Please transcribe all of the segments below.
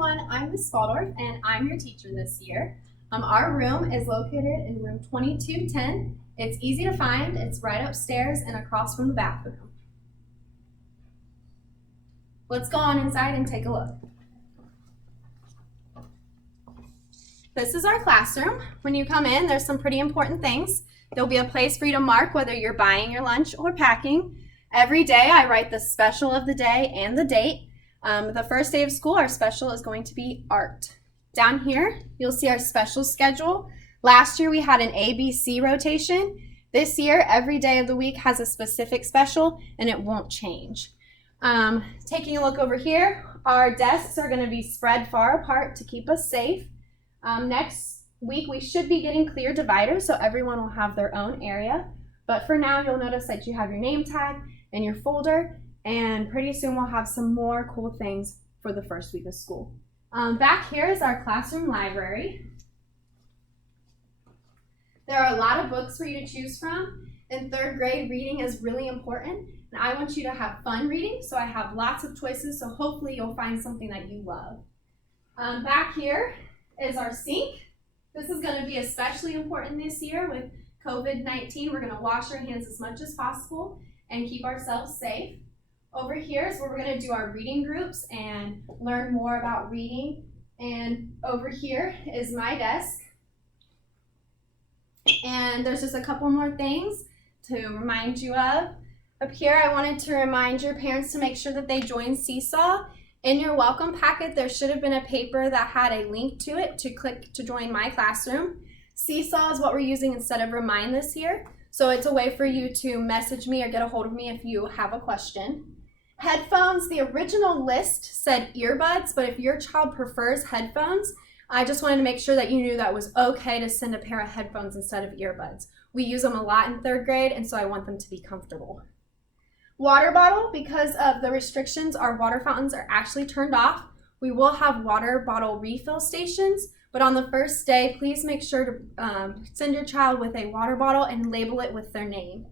everyone, I'm Miss Falldorf and I'm your teacher this year. Our room is located in room 2210. It's easy to find, it's right upstairs and across from the bathroom. Let's go on inside and take a look. This is our classroom. When you come in, there's some pretty important things. There'll be a place for you to mark whether you're buying your lunch or packing. Every day I write the special of the day and the date. The first day of school, our special is going to be art. Down here, you'll see our special schedule. Last year we had an ABC rotation. This year, every day of the week has a specific special and it won't change. Taking a look over here, our desks are going to be spread far apart to keep us safe. Next week, we should be getting clear dividers so everyone will have their own area. But for now, you'll notice that you have your name tag and your folder, and pretty soon we'll have some more cool things for the first week of school. Back here is our classroom library. There are a lot of books for you to choose from. In third grade, reading is really important, and I want you to have fun reading, so I have lots of choices, so hopefully you'll find something that you love. Back here is our sink. This is going to be especially important this year with COVID-19. We're going to wash our hands as much as possible and keep ourselves safe. Over here is where we're going to do our reading groups and learn more about reading. And over here is my desk. And there's just a couple more things to remind you of. Up here, I wanted to remind your parents to make sure that they join Seesaw. In your welcome packet, there should have been a paper that had a link to it to click to join my classroom. Seesaw is what we're using instead of Remind this year. So it's a way for you to message me or get a hold of me if you have a question. Headphones, the original list said earbuds, but if your child prefers headphones, I just wanted to make sure that you knew that it was okay to send a pair of headphones instead of earbuds. We use them a lot in third grade, and so I want them to be comfortable. Water bottle, because of the restrictions, our water fountains are actually turned off. We will have water bottle refill stations, but on the first day, please make sure to send your child with a water bottle and label it with their name.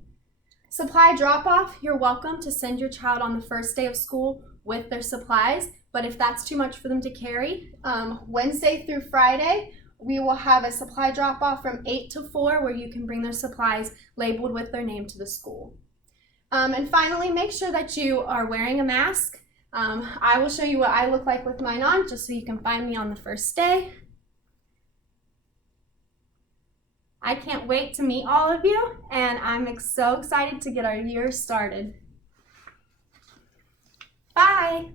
Supply drop-off, you're welcome to send your child on the first day of school with their supplies, but if that's too much for them to carry, Wednesday through Friday, we will have a supply drop-off from 8 to 4 where you can bring their supplies labeled with their name to the school. And finally, make sure that you are wearing a mask. I will show you what I look like with mine on, just so you can find me on the first day. I can't wait to meet all of you, and I'm so excited to get our year started. Bye!